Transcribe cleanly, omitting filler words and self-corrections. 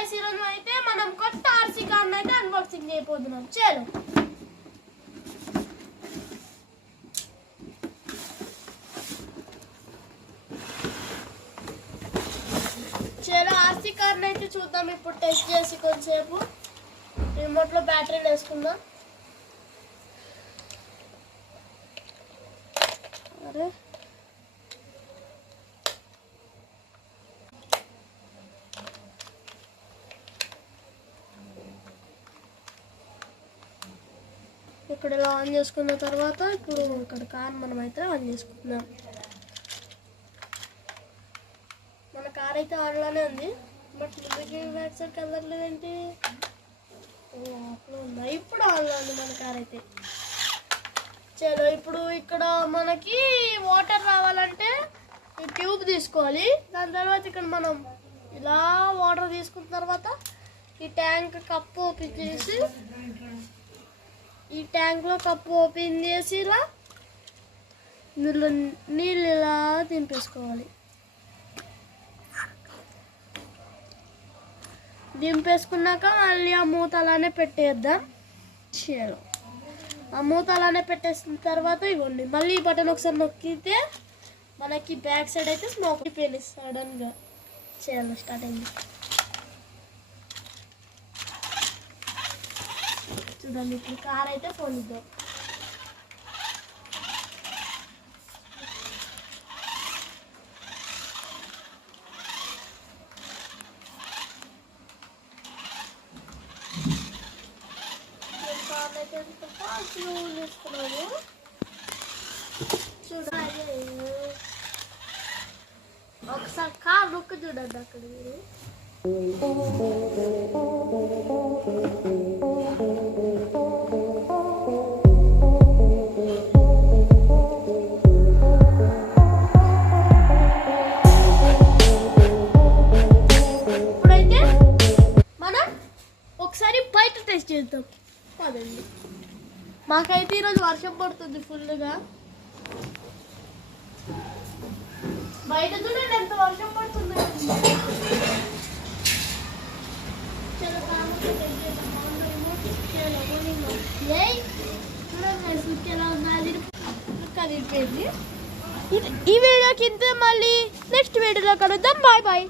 Guys ఈరోజు అయితే మనం కొత్త ఆర్సీ కార్ అయితే అన్బాక్సింగ్ చేయబోతున్నాం. చలో ఆర్సీ కార్ అయితే చూద్దాం. ఇప్పుడు టెస్ట్ చేసి కొంచెంసేపు రిమోట్లో బ్యాటరీ వేసుకుందాం. అరే ఇక్కడ ఇలా ఆన్ చేసుకున్న తర్వాత ఇప్పుడు ఇక్కడ కార్ మనం అయితే ఆన్ చేసుకుంటున్నాం. మన కార్ అయితే ఆన్లోనే ఉంది, బట్ బ్యాక్ సైడ్ కదలలేదేంటి? ఉందా? ఇప్పుడు ఆన్లో ఉంది మన కార్ అయితే. చలో ఇప్పుడు ఇక్కడ మనకి వాటర్ రావాలంటే ఈ ట్యూబ్ తీసుకోవాలి. దాని తర్వాత ఇక్కడ మనం ఇలా వాటర్ తీసుకున్న తర్వాత ఈ ట్యాంక్ కప్పు ఓపెన్ చేసి ఈ ట్యాంక్లో కప్పు ఓపెన్ చేసి ఇలా నీళ్ళు ఇలా దింపేసుకోవాలి. దింపేసుకున్నాక మళ్ళీ ఆ మూత అలానే పెట్టేద్దాం. చలో ఆ మూత అలానే పెట్టేసిన తర్వాత ఇవ్వండి మళ్ళీ ఈ బటన్ ఒకసారి నొక్కితే మనకి బ్యాక్ సైడ్ అయితే స్మోక్ అయిపోయింది సడన్గా. చలో స్టార్ట్ అయింది. చూడండి ఇప్పుడు కార్ అయితే ఫోన్ ఇద్దాం. కార్ అయితే ఎంత ఫాస్ట్గా ఊళ్ళేస్తున్నాము చూడండి. ఒకసారి కార్ లుక్ చూడండి అక్కడ మీరు. ఒకసారి బయట టెస్ట్ చేద్దాం పదండి. మాకైతే ఈరోజు వర్షం పడుతుంది ఫుల్గా. బయట చూడండి ఎంత వర్షం పడుతుంది. ఈ వీడియోకి ఇంత, మళ్ళీ నెక్స్ట్ వీడియోలో కలుద్దాం. Bye bye.